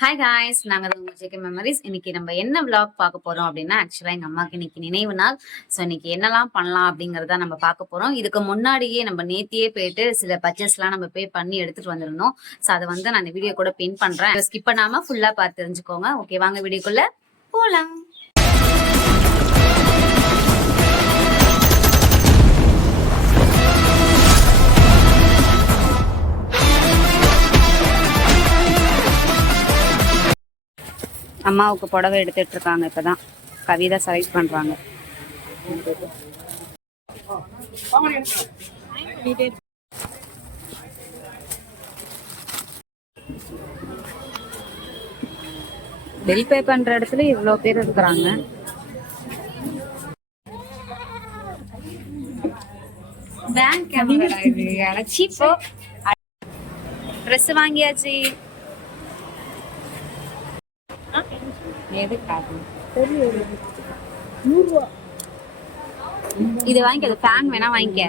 Hi guys, நாங்கள் தான் உங்கள் ஜேகே மெமரிஸ். இன்னைக்கு நம்ம என்ன விளாக் பார்க்க போகிறோம் அப்படின்னா, ஆக்சுவலாக எங்கள் அம்மாவுக்கு இன்னைக்கு நினைவு நாள். ஸோ இன்னைக்கு என்னெல்லாம் பண்ணலாம் அப்படிங்கிறத நம்ம பார்க்க போகிறோம். இதுக்கு முன்னாடியே நம்ம நேத்தியே போயிட்டு சில பர்ச்சேஸ்லாம் நம்ம பே பண்ணி எடுத்துகிட்டு வந்திருந்தோம். ஸோ அதை வந்து நான் இந்த வீடியோ கூட பின் பண்ணுறேன். ஸ்கிப் பண்ணாமல் ஃபுல்லாக பார்த்து தெரிஞ்சுக்கோங்க. ஓகே, வாங்க வீடியோக்குள்ளே போகலாம். அம்மாவுக்கு புடவை எடுத்துட்டு இருக்காங்க. இப்பதான் கவிதா செலக்ட் பண்றாங்க. பில் பே பண்ற இடத்துல இவ்வளவு பேர் இருக்கிறாங்க. பேங்க் ட்ரெஸ் வாங்கியாச்சு. இது வாங்கிக்க, ஃபேன் வேணா வாங்கிக்க.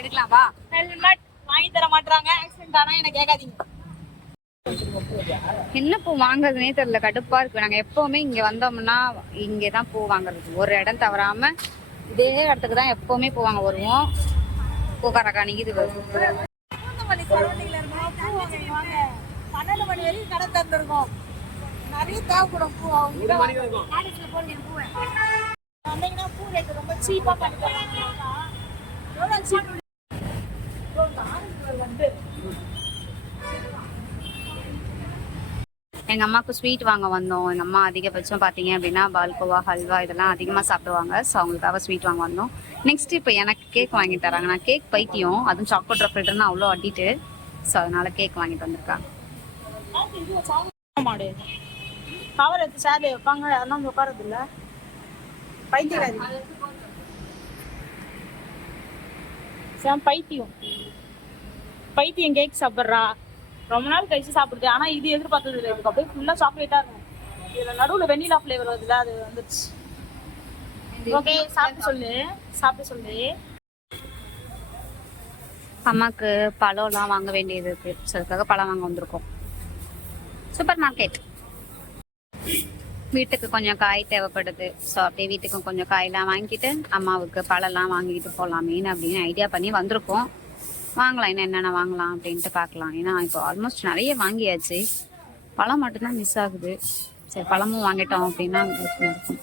எடுக்கலாம் வா. ஹெல்மெட் வாங்கி தர மாட்டாங்க. ஆக்சிடென்ட் ஆனா என்ன கேட்காதீங்க. என்ன பூ வாங்குறதுனே தெரியல, கடுப்பா இருக்கு. நாங்க எப்பவுமே இங்க வந்தோம்னா இங்கதான் பூ வாங்குறது. ஒரு இடம் தவறாம இதே இடத்துக்கு தான் எப்பவுமே பூ வாங்க வருவோம். பூக்காரக்கா நிக்குது. 12 மணி வரைக்கும் கடை திறந்துருக்கும். நிறைய தேவைப்படும் பூ. வந்தீங்கன்னா பூ ரேட் ரொம்ப சீப்பா பண்ணிக்கலாம். எங்க அம்மாவுக்கு ஸ்வீட் வாங்க வந்தோம். எங்க அம்மா அதிகபட்சம் பாத்தீங்க அப்படின்னா பால்கோவா, ஹல்வா இதெல்லாம் அதிகமா சாப்பிடுவாங்க. ஸோ அவங்களுக்காக ஸ்வீட் வாங்க வந்தோம். நெக்ஸ்ட் இப்போ எனக்கு கேக் வாங்கி தராங்க. நான் கேக் பைத்தியம், அதுவும் சாக்லேட் ரஃபில்டர்னா அவ்வளோ அடிட்டு. ஸோ அதனால கேக் வாங்கிட்டு வந்திருக்காங்க. கவர் எடுத்து சேர் வைப்பாங்க, அதெல்லாம் உட்காரது இல்ல. பைத்தியம் பைத்தியம் பைத்தியம் கேக் சாப்பிட்றா. ரொம்ப நாள் கழிச்சு சாப்பிடுது. ஆனா இது எதிர்பார்த்தது இல்லை. இதுக்கு அப்படியே ஃபுல்லா சாக்லேட்டா இருக்கும். இதுல நடுவுல வெண்ணிலா ஃபிளேவர் வருதுல, அது வந்துருச்சு. ஓகே, சாப்பிட்டு சொல்லு. அம்மாக்கு பழம்லாம் வாங்க வேண்டியது இருக்கு. ஸோ அதுக்காக பழம் வாங்க வந்திருக்கோம். Super market. வீட்டுக்கு கொஞ்சம் காய் தேவைப்படுது. ஸோ அப்படியே வீட்டுக்கு கொஞ்சம் காயெல்லாம் வாங்கிட்டு அம்மாவுக்கு பழம்லாம் வாங்கிட்டு போகலாமேன்னு அப்படின்னு ஐடியா பண்ணி வந்திருக்கோம். வாங்கலாம், இன்னும் என்னென்ன வாங்கலாம் அப்படின்ட்டு பார்க்கலாம். ஏன்னா இப்போ ஆல்மோஸ்ட் நிறைய வாங்கியாச்சு. பழம் மட்டும்தான் மிஸ் ஆகுது. சரி, பழமும் வாங்கிட்டோம் அப்படின்னா பிரச்சனை இருக்கும்.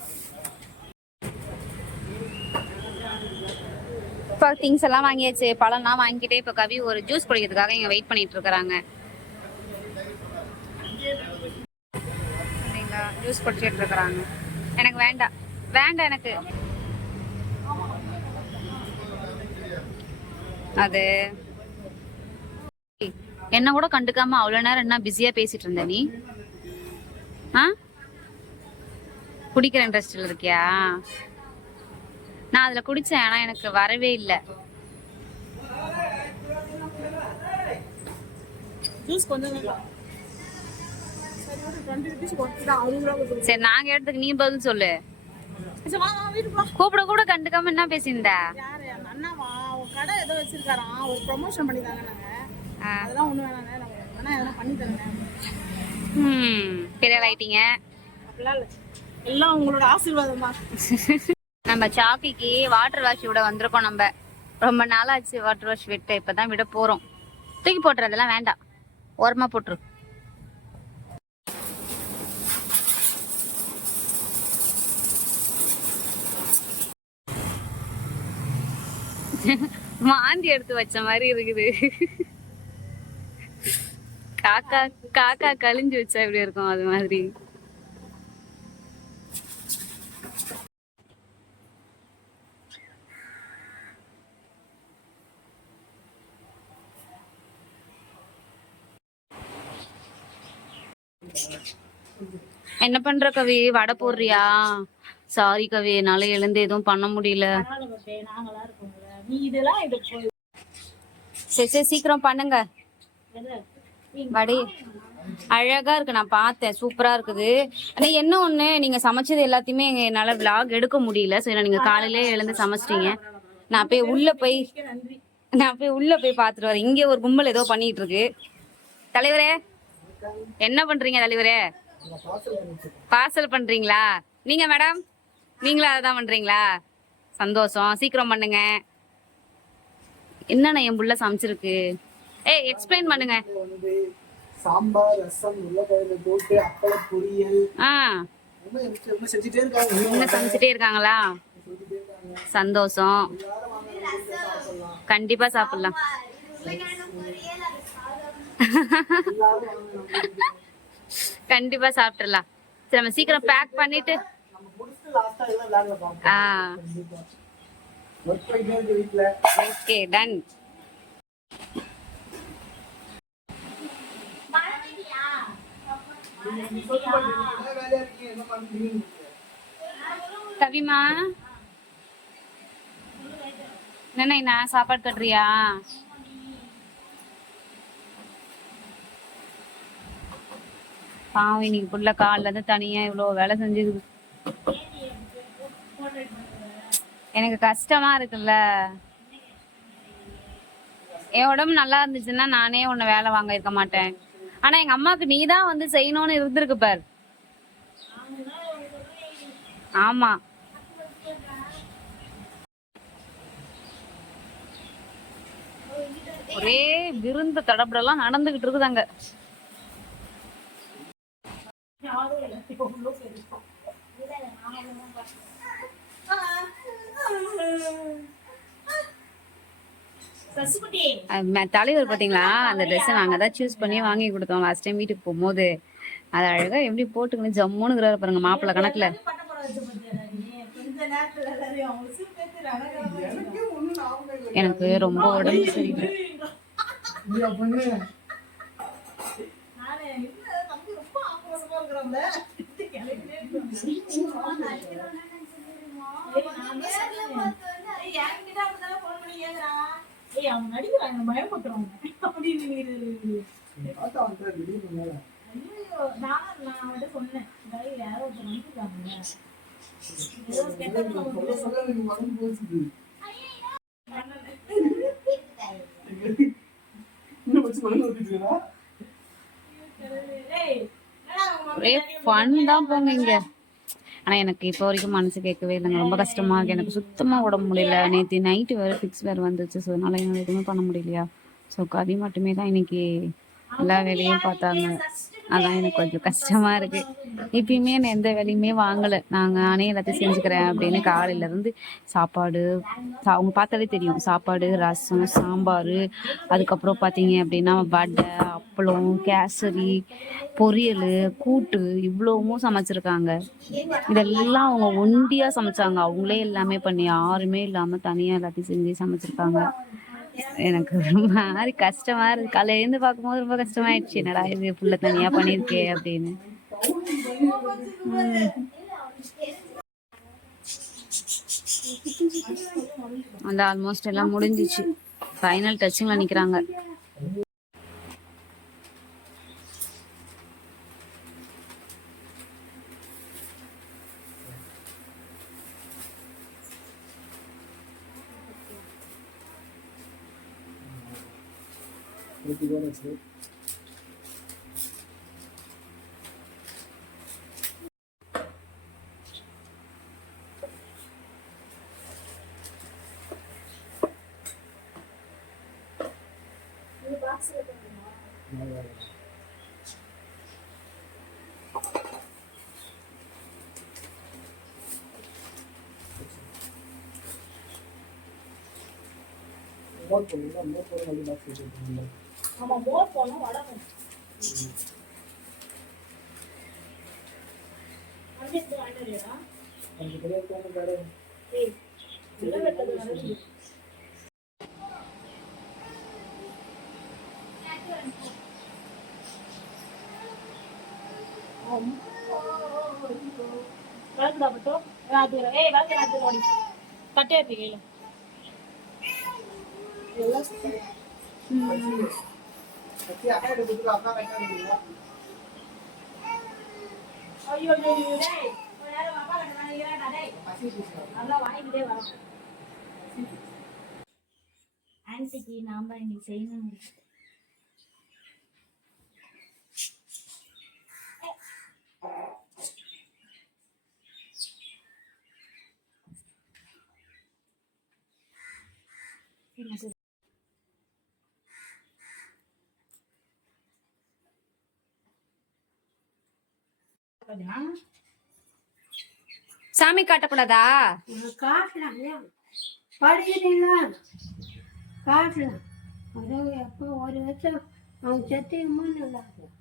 இப்போ திங்ஸ் எல்லாம் வாங்கியாச்சு. பழம்லாம் வாங்கிட்டே இப்போ கவி ஒரு ஜூஸ் குடிக்கிறதுக்காக இங்கே வெயிட் பண்ணிட்டு இருக்கிறாங்க. ஜூஸ் குடிச்சிட்டு இருக்கிறாங்க. எனக்கு வேண்டாம் எனக்கு அது. என்ன கூட கண்டுக்காம அவ்வளவு நேரம் என்ன பிஸியா பேசிட்டு இருந்த நீ? குடிக்கிற இன்ட்ரெஸ்ட்ல இருக்கியா? நான் அதுல குடிச்சேன், ஆனா எனக்கு வரவே இல்லை. சரி, நாங்க எடுத்துக்கு நீ பதில் சொல்லு. கூப்பிட கூட கண்டுக்காம என்ன பேசியிருந்த? கடை ஏதோ வச்சிருக்காராம், ஒரு ப்ரமோஷன் பண்ணி தாங்க. அதெல்லாம் ஒண்ணு வேணாங்க, வேணா எதனா பண்ணி தரேங்க. பெரிய லைட்டிங்க எல்லாம் உங்களோட ஆசீர்வாதம் தான். நம்ம சாக்கிக்கு வாட்டர் வாஷ் விட வந்திருக்கோம். நம்ம ரொம்ப நாளாச்சு வாட்டர் வாஷ் விட்டு, இப்பதான் விட போறோம். தூக்கி போட்டுறதெல்லாம் வேண்டாம், ஓரமா போட்டுரு. மாந்தி எடுத்து வச்ச மாதிரி இருக்குது. காக்கா கழிஞ்சு வச்சா எப்படி இருக்கும், அது மாதிரி. என்ன பண்ற கவி? வடை போடுறியா? சாரி கவி, என்னால எழுந்து எதுவும் பண்ண முடியல. சரி சீக்கிரம் பண்ணுங்க. வடை அழகா இருக்கு, நான் பார்த்தேன், சூப்பரா இருக்குது. ஆனா என்ன ஒண்ணு, நீங்க சமைச்சது எல்லாத்தையுமே என்னால விளாக் எடுக்க முடியல. சரி, நீங்க காலையிலே எழுந்து சமைச்சிட்டீங்க. நான் போய் உள்ள போய் நன்றி. பாத்துட்டு வரேன். இங்க ஒரு கும்பல் ஏதோ பண்ணிட்டு இருக்கு. தலைவரே என்ன பண்றீங்க தலைவரே? பார்சல் பண்றீங்களா நீங்க மேடம்? நீங்களும் அதான் பண்றீங்களா? சந்தோஷம், சீக்கிரம் பண்ணுங்க. என்னண்ணா என் புள்ள சமைச்சிருக்கு? ஏய் எக்ஸ்பிளைன் பண்ணுங்க. சாம்பார், ரசம், உருளைக்கிழங்கு போட்டு அப்பள பொரியல் என்ன சமைச்சிட்டே இருக்காங்களா? சந்தோஷம், கண்டிப்பா சாப்பிடலாம். கண்டிப்பா சாப்பிட்டுறலாம். சரி நம்ம சீக்கிரம் பேக் பண்ணிட்டு ஓகே டன். கவிமா என்ன சாப்பாடு கட்டுறியா? பாவம் இன்னைக்கு புள்ள காலில இருந்து தனியா இவ்வளவு வேலை செஞ்சுக்குது. எனக்கு கஷ்டமா இருக்குல்ல. என் உடம்பு நல்லா இருந்துச்சுன்னா நானே உன்னை வேலை வாங்க இருக்க மாட்டேன். ஆனா எங்க அம்மாவுக்கு நீதான் வந்து செய்யணும்னு இருந்திருக்கு பாரு. ஆமா ஒரே விருந்து தடபடலாம் நடந்துகிட்டு இருக்குதாங்க. தலைவர் பாத்தீங்களா, அந்த ட்ரெஸ் நாங்க தான் சூஸ் பண்ணி வாங்கி கொடுத்தோம் லாஸ்ட் டைம் வீட்டுக்கு போகும்போது. அது அழகா எப்படி போட்டுக்கணும் ஜம்முனுங்கிறாரு பாருங்க மாப்பிள்ள கணக்குல. எனக்கு ரொம்ப உடம்பு சரியில்லை. ஒரே ஃபன் தான் போங்க இங்க. ஆனா எனக்கு இப்போ வரைக்கும் மனசு கேட்கவே இல்லைங்க. ரொம்ப கஷ்டமா இருக்கு. எனக்கு சுத்தமா உடம்பு முடியல. நேற்று நைட்டு வேற ஃபிக்ஸ் வேறு வந்துச்சு. ஸோ அதனால என்னால எதுவுமே பண்ண முடியலையா. ஸோ கவி மட்டுமே தான் இன்னைக்கு எல்லா வேலையும் பார்த்தாங்க. அதான் எனக்கு கொஞ்சம் கஷ்டமா இருக்கு. இப்பயுமே நான் எந்த வேலையுமே வாங்கலை. நானே எல்லாத்தையும் செஞ்சுக்கிறேன் அப்படின்னு காலையில இருந்து சாப்பாடு அவங்க பார்த்தாலே தெரியும். சாப்பாடு, ரசம், சாம்பார், அதுக்கப்புறம் பார்த்தீங்க அப்படின்னா வடை, அப்பளம், கேசரி, பொரியல், கூட்டு இவ்வளவும் சமைச்சிருக்காங்க. இதெல்லாம் அவங்க ஒண்டியா சமைச்சாங்க. அவங்களே எல்லாமே பண்ணி யாருமே இல்லாம தனியா எல்லாத்தையும் செஞ்சு சமைச்சிருக்காங்க. எனக்கு ரொம்ப மாதிரி கஷ்டமா இருக்கு. காலையில இருந்து பார்க்கும்போது ரொம்ப கஷ்டமாயிடுச்சு. என்னடா இது புள்ள தனியா பண்ணிருக்கே அப்படின்னு. அந்த ஆல்மோஸ்ட் எல்லாம் முடிஞ்சிச்சு. ஃபைனல் டச்சிங்ல நிக்கிறாங்க. ஆர்த்திக்கு நாம இன்னைக்கு செய்யணும். சாமி காட்டக்கூடாதா? காட்டலாம், படிக்கிறீங்களா? காட்டலாம். அதுவும் எப்போ ஒரு வருஷம் அவங்க செத்துக்குமோ நல்லா இருக்கும்.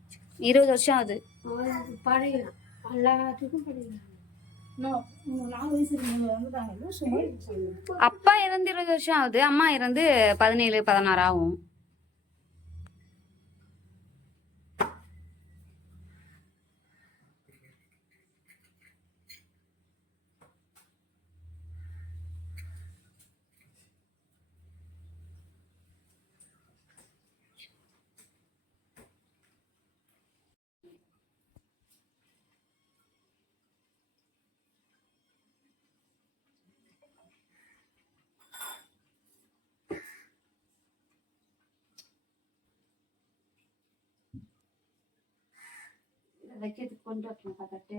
20 வருஷம் ஆகுது. அவங்களுக்கு படிக்கலாம், எல்லாத்துக்கும் படிக்கலாம். அப்பா இறந்து 20 வருஷம் ஆகுது, அம்மா இறந்து 17 16 ஆகும். வைக்கிறதுக்கு கொண்டு வரணும் பார்த்துட்டு.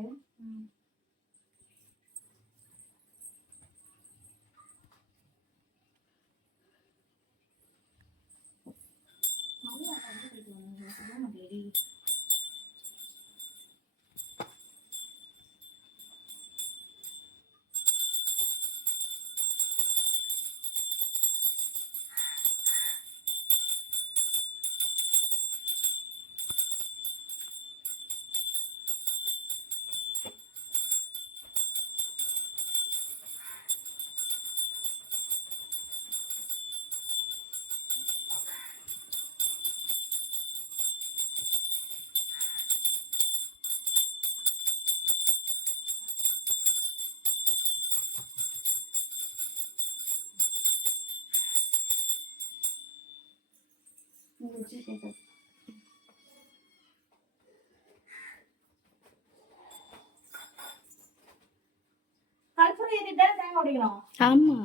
கற்பூரம் ஏத்திட்டு தானே தேங்காய் உடைக்கணும். ஆமா,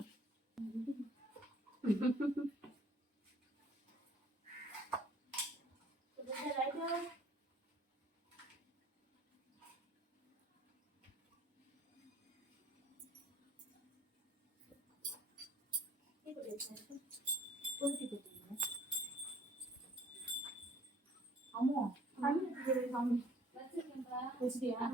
அம்மோ சாமி வச்சிட்டியா?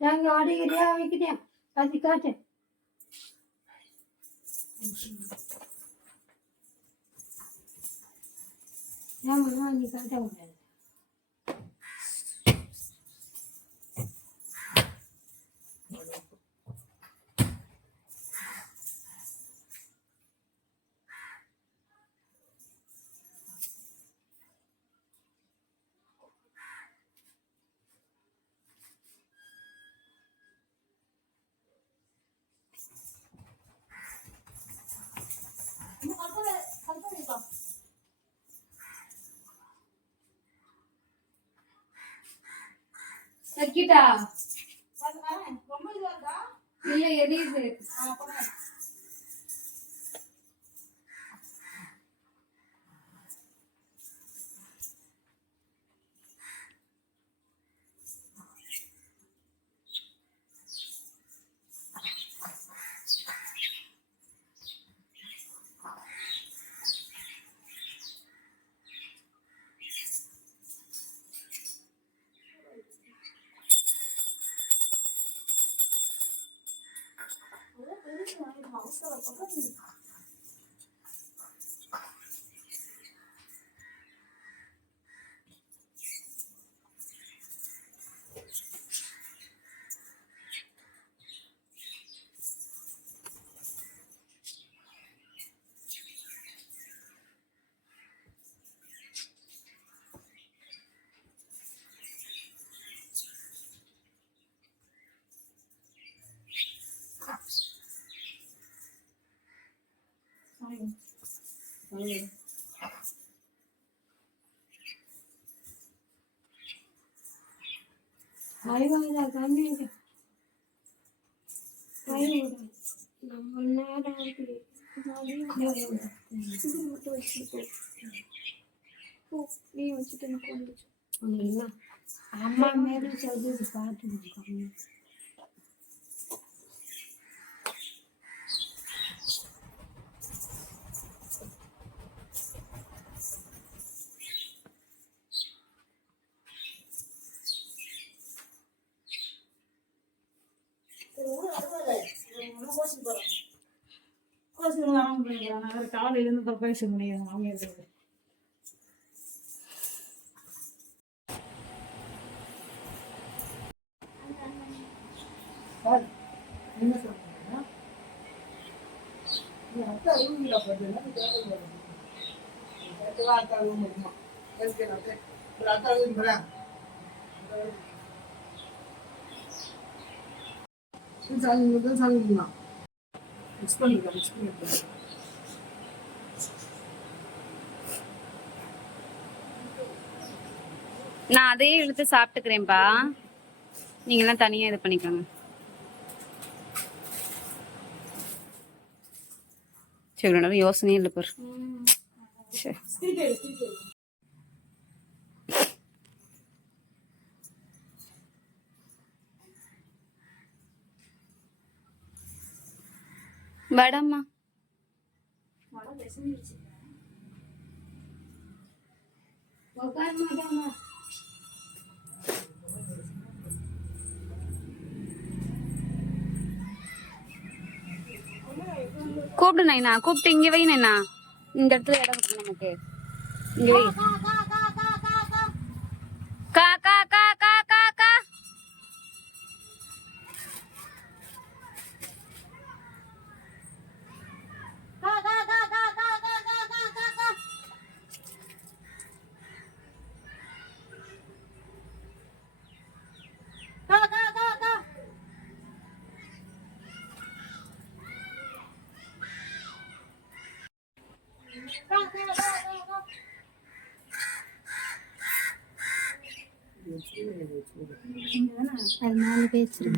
தேங்காய் உடைக்கிறியா வைக்கிறியா? காட்டு காட்டு. ஏமா நீ காட்ட முடியாது. சர்க்கிட்டா ரொம்ப இதுவா இருக்கா? இல்ல எரியுது. அறிவாங்க கம்மியாக நம்ம நேரம் இருக்குது அம்மா மேலே சொல்லி பார்த்துருக்காங்க. காலையில இருந்து பேச முடியும் மாமியார். என்ன சொல்றீங்க? அத்தை அழுவுங்களா? அத்தை அழுவ முடியுமா? அத்தை அழுவுங்களேன். சாப்பிடுங்களா? மிக்ஸ் பண்ணிக்கலாம். நான் அதையே இழுத்து சாப்பிட்டுக்கிறேன்ப்பா, நீங்க எல்லாம் தனியா இது பண்ணிக்கோங்க. சரி, நல்ல யோசனையே இல்லை பாரு. வடம்மா உட்கார மாட்டாங்க. கூப்பிடு நைனா, கூப்பிட்டு இங்க வை நைனா. இந்த இடத்துல இடம் இருக்கு நமக்கு. இங்க வை. கா கா கா கா கா கா. அதனால பேசுறேன்.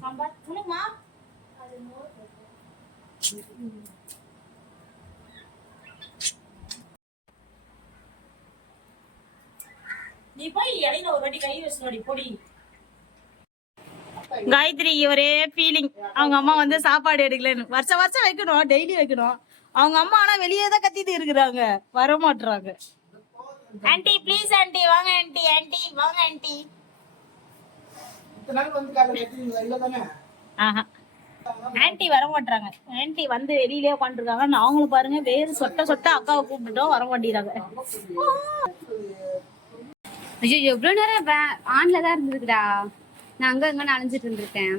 சாம்பார் உனக்குமா? நீ போய் இடையில ஒரு வாட்டி கை வச்சுடி பொடி. காயத்ரி ஒரே ஃபீலிங், அவங்க அம்மா வந்து சாப்பாடு எடுக்கலன்னு. வருஷம் வருஷம் வைக்கணும், டெய்லி வைக்கணும். அவங்க அம்மா ஆனா வெளியே தான் கத்திட்டு இருக்கிறாங்க, வர மாட்டுறாங்க. ஆன்ட்டி ப்ளீஸ் ஆன்ட்டி வாங்க, ஆன்ட்டி ஆன்ட்டி வாங்க ஆன்ட்டி. ஆஹா ஆன்ட்டி வர மாட்டாங்க. ஆன்ட்டி வந்து வெளியிலே உட்காந்துருக்காங்க. நாங்களும் பாருங்க வேறு சொட்ட சொட்ட அக்காவை கூப்பிட்டுட்டோம், வர மாட்டேங்கிறாங்க. ஐயோ, எவ்வளவு நேரம் ஆன்ல தான் இருந்திருக்குடா. நான் அங்க அங்க அலைஞ்சிட்டு இருந்திருக்கேன்.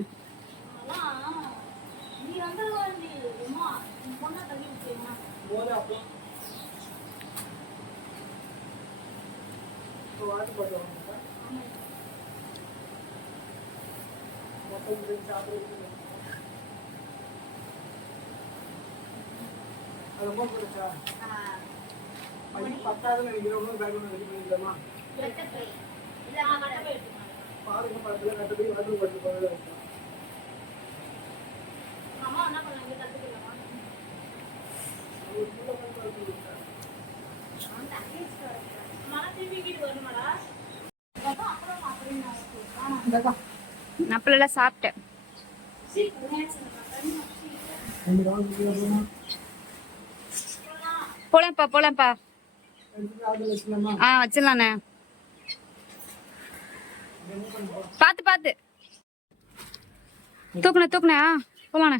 அப்பெல்லாம் சாப்பிட்டேன். போலாம்ப்பா போலாம்ப்பா. ஆர்டர் வச்சுக்கலாமா? வச்சிடலாண்ணே. பாத்து பாத்து தூக்குனே போலாண்ணே.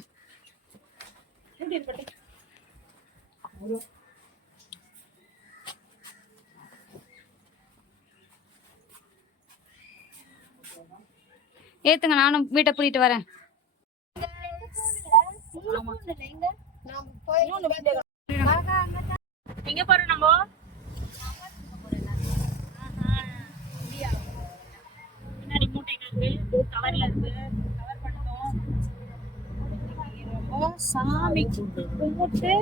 ஏத்துங்க, நானும் வீட்டை பூட்டிட்டு வரேன். எங்க போறோம் நம்ம? பின்னாடி மூட்டைகள் இருக்கு, கவர்ல இருக்கு, கவர் பண்ணோம். ரொம்ப சாமி கும்பிட்டு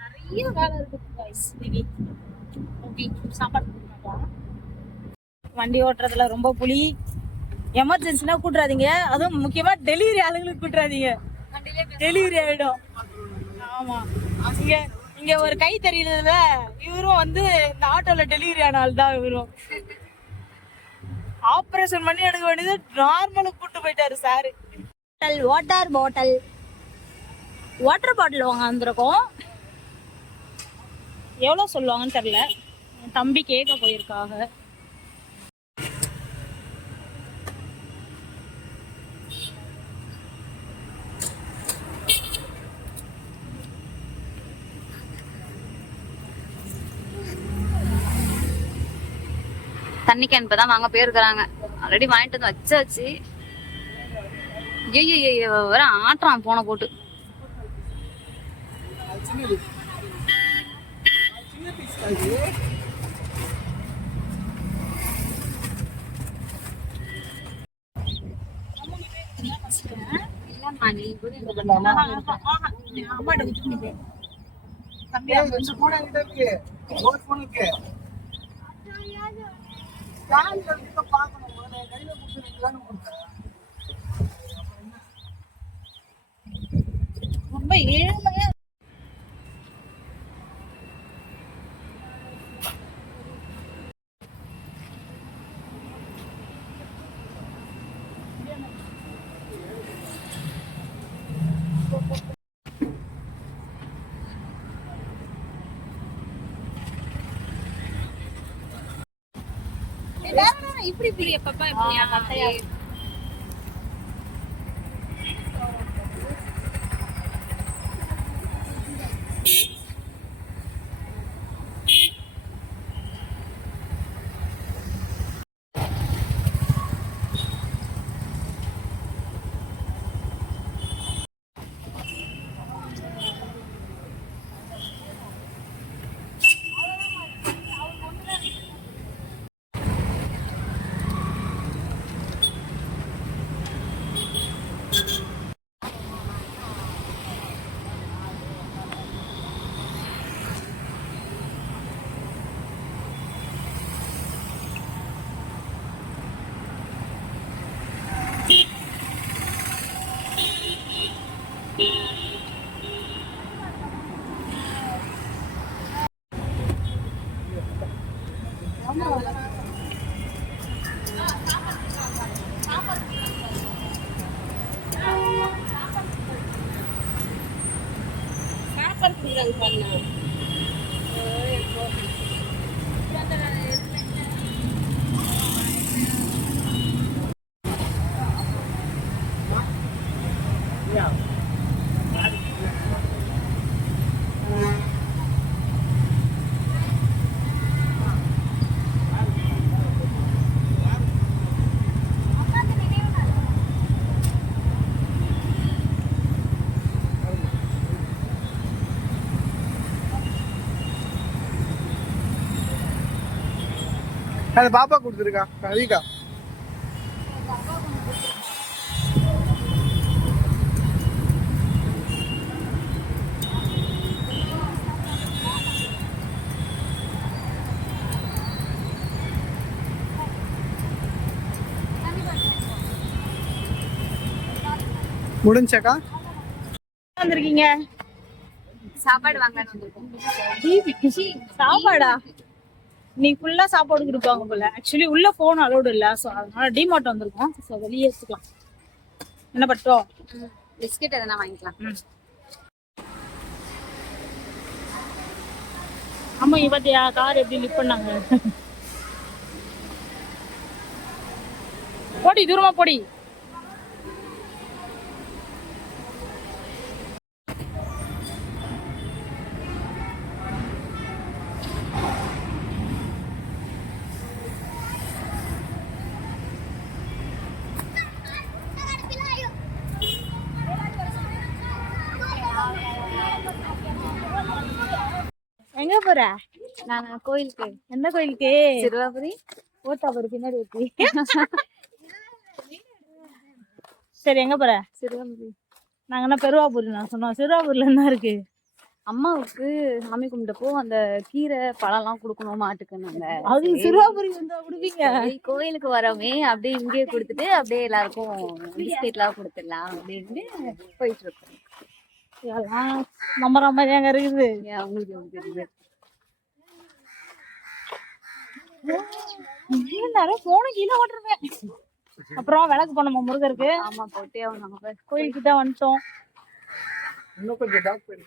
நிறைய வேலை இருக்கு guys. இன்னைக்கு ஓகே, சாப்பாடு கொடுக்கலாம். வண்டி ஓட்டுறதுல ரொம்ப புலி. எமர்ஜென்சினா கூட்டுறாதீங்க, அதுவும் முக்கியமா டெலிவரி ஆளுங்களுக்கு கூட்டுறாதீங்க, டெலிவரி ஆயிடும். ஆமா, இங்க ஒரு கை தெரியல. இவரும் வந்து இந்த ஆட்டோல டெலிவரி ஆன ஆள் தான். இவரும் ஆபரேஷன் பண்ணி எடுக்க வேண்டியது நார்மலுக்கு கூட்டு போயிட்டாரு சாரு. வாட்டர் பாட்டில் வாங்க வந்திருக்கோம். எவ்வளவு சொல்லுவாங்கன்னு தெரியல. என் தம்பி கேட்க போயிருக்காங்க. தண்ணி கேன் இப்பதான் வாங்க போயிருக்கிறாங்க. ஆல்ரெடி வாங்கிட்டு வந்து வச்சாச்சு. ஐயோ வர ஆட்டுறான் போன போட்டு. ரொம்ப ஏழ்மையா இப்படி எப்பப்பா இப்படியா கட்டையா? அது பாப்பா கொடுத்துருக்கா ரவிகா. முடிஞ்சாக்கா வந்திருக்கீங்க? சாப்பாடு வாங்கலாம்னு வந்திருக்கோம். சாப்பாடா? நீ ஃபுல்லா சாப்பாடு கொடுப்பாங்க போல. ஆக்சுவலி உள்ள போன் அலோடு இல்ல, சோ அதனால டிமார்ட் வந்திருக்கோம். சோ வெளியே எடுத்துக்கலாம். என்ன பட்டோம்? பிஸ்கெட் எதனா வாங்கிக்கலாம். ஆமா இங்க பாத்தியா கார் எப்படி லிஃப்ட் பண்ணாங்க. போடி தூரமா போடி. எங்க போற? நாங்க கோயிலுக்கு. எந்த கோயிலுக்கு? சிறுவாபுரி. ஓட்டாபுரி பின்னாடி இருக்கு. சரி எங்க போற? சிறுவாபுரி. நாங்க என்ன பெருவாபுரி நான் சொன்னோம். சிறுவாபுரில என்ன இருக்கு? அம்மாவுக்கு சாமி கும்பிட்டப்போ அந்த கீரை பழம்லாம் கொடுக்கணும் மாட்டுக்கு. நாங்க அது சிறுவாபுரி வந்தா கொடுப்பீங்க. சரி, கோயிலுக்கு வரோமே அப்படியே இங்கேயே கொடுத்துட்டு அப்படியே எல்லாருக்கும் பிஸ்கெட்லாம் கொடுத்துடலாம் அப்படின்னு போயிட்டு இருக்கோம். இதெல்லாம் நம்புற மாதிரி அங்க இருக்குது. ஏன் உங்களுக்கு எப்படி தெரியுது? நிறைய போன கீழே ஓட்டுருவேன். அப்புறம் விளக்கு போனோமா முருகருக்கு? ஆமா போட்டே அவங்க கோயில்கிட்ட வந்துட்டோம். இன்னும் கொஞ்சம் டாக் பண்ணி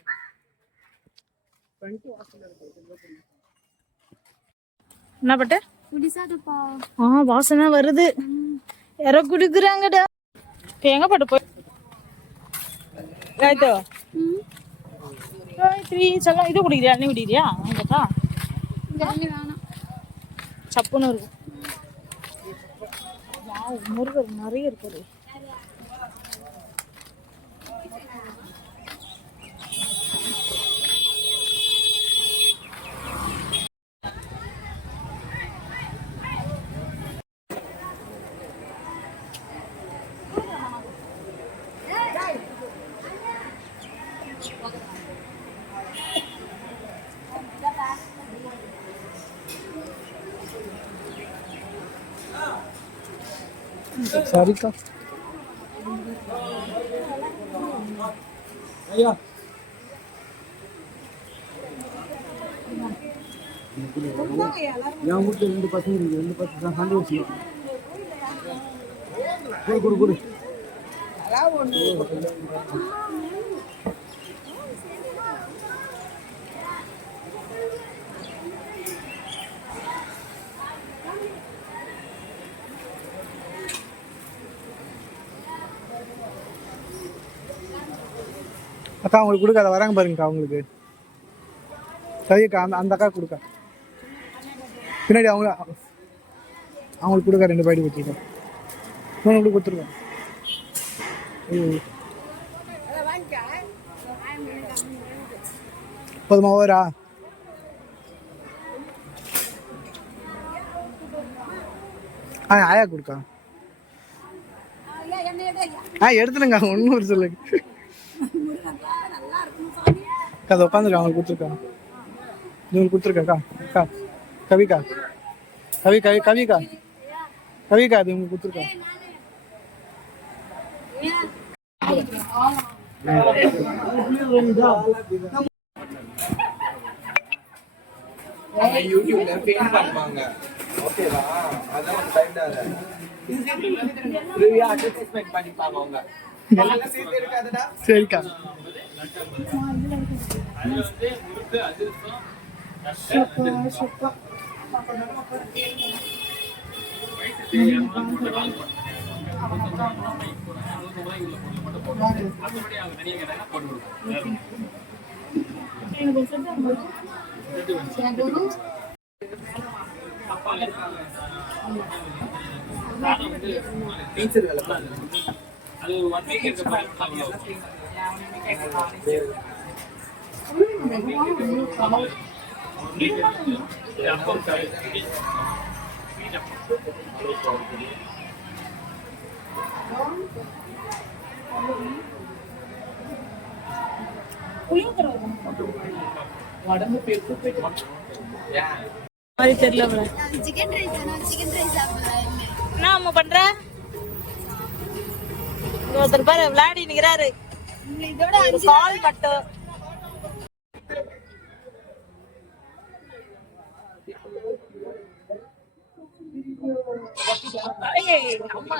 என்ன பட்டு? குடிசாதப்பா. வாசனை வருது. யாரோ குடுக்குறாங்கடா. எங்க பட்டு போய் காய்த்தோ காய்த்ரி சொல்ல இது குடிக்கிறியா? அண்ணி குடிக்கிறியா? கேட்டா வேணாம். சப்புன்னு இருக்கு. முருகர் நிறைய இருக்குது. சரிக்கா. ஐயா என் வீட்டுல 2 பசங்க இருக்கு. 2 பசங்க தான் சண்டை வச்சு குடு குடு. அக்கா அவங்களுக்கு கொடுக்காத வராங்க பாருங்கக்கா. அவங்களுக்கு சரிக்கா. அந்த அக்கா கொடுக்கா. பின்னாடி அவங்களுக்கு கொடுக்க 2 பாய்டு வச்சுருக்கேன். உங்களுக்கு கொடுத்துருக்கேன். போதுமா? ஓவரா? ஆயா கொடுக்கா. எடுத்துருங்க. ஒன்றும் சொல்லுங்க. அதை உட்காந்துருக்கா. அவங்களுக்கு கொடுத்துருக்காங்க. இவங்களுக்கு கொடுத்துருக்கா. அக்கா கவிக்கா. கவிக்கா அது இவங்களுக்கு கொடுத்துருக்கா. யூடியூப்ல பேன் பண்ணுவாங்க. ஓகேவா? அதான் பயப்படாத. ஃப்ரீயா அட்வர்டைஸ்மென்ட் பண்ணிப்பாங்க அவங்க. எல்லாம் சேர்த்து இருக்காதடா. சரிக்கா. டீச்சர் வேலை அது உடம்பு மாதிரி தெரியல. சிக்கன் ரைஸ் என்ன அம்மா பண்ற? ஒருத்தர் பாரு விளையாடி நிக்கிறாரு. இதோட ஒரு கால் மட்டும். அம்மா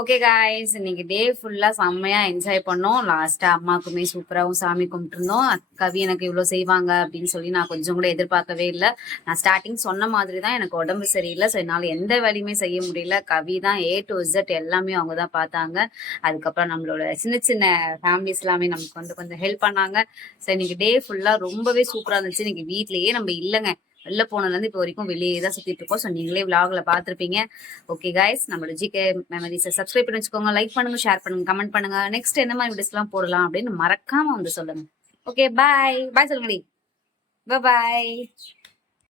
ஓகே காய்ஸ், இன்னைக்கு டே ஃபுல்லா செம்மையா என்ஜாய் பண்ணோம். லாஸ்டா அம்மாக்குமே சூப்பராகவும் சாமி கும்பிட்டுருந்தோம். கவி எனக்கு இவ்வளோ செய்வாங்க அப்படின்னு சொல்லி நான் கொஞ்சம் கூட எதிர்பார்க்கவே இல்லை. நான் ஸ்டார்டிங் சொன்ன மாதிரி தான் எனக்கு உடம்பு சரியில்லை. ஸோ என்னால் எந்த வேலையுமே செய்ய முடியல. கவி தான் A to Z எல்லாமே அவங்க தான் பார்த்தாங்க. அதுக்கப்புறம் நம்மளோட சின்ன சின்ன ஃபேமிலிஸ் எல்லாமே நமக்கு வந்து கொஞ்சம் ஹெல்ப் பண்ணாங்க. ஸோ இன்னைக்கு டே ஃபுல்லா ரொம்பவே சூப்பராக இருந்துச்சு. இன்னைக்கு வீட்லயே நம்ம இல்லைங்க, வெளில போனதுலேருந்து இப்போ வரைக்கும் வெளியே தான் சுற்றிட்டு இருக்கோம். ஸோ நீங்களே விலாகில் பார்த்துருப்பீங்க. ஓகே கைஸ், நம்மளோட ஜிகே மெமரிஸை சப்ஸ்கிரைப் பண்ணி வச்சுக்கோங்க. லைக் பண்ணுங்க, ஷேர் பண்ணுங்க, கமெண்ட் பண்ணுங்க. நெக்ஸ்ட் என்ன மாதிரி வீடியோஸ்லாம் போடலாம் அப்படின்னு மறக்காம வந்து சொல்லுங்க. ஓகே, பாய் பாய் சொல்லுங்கடி. பாய்.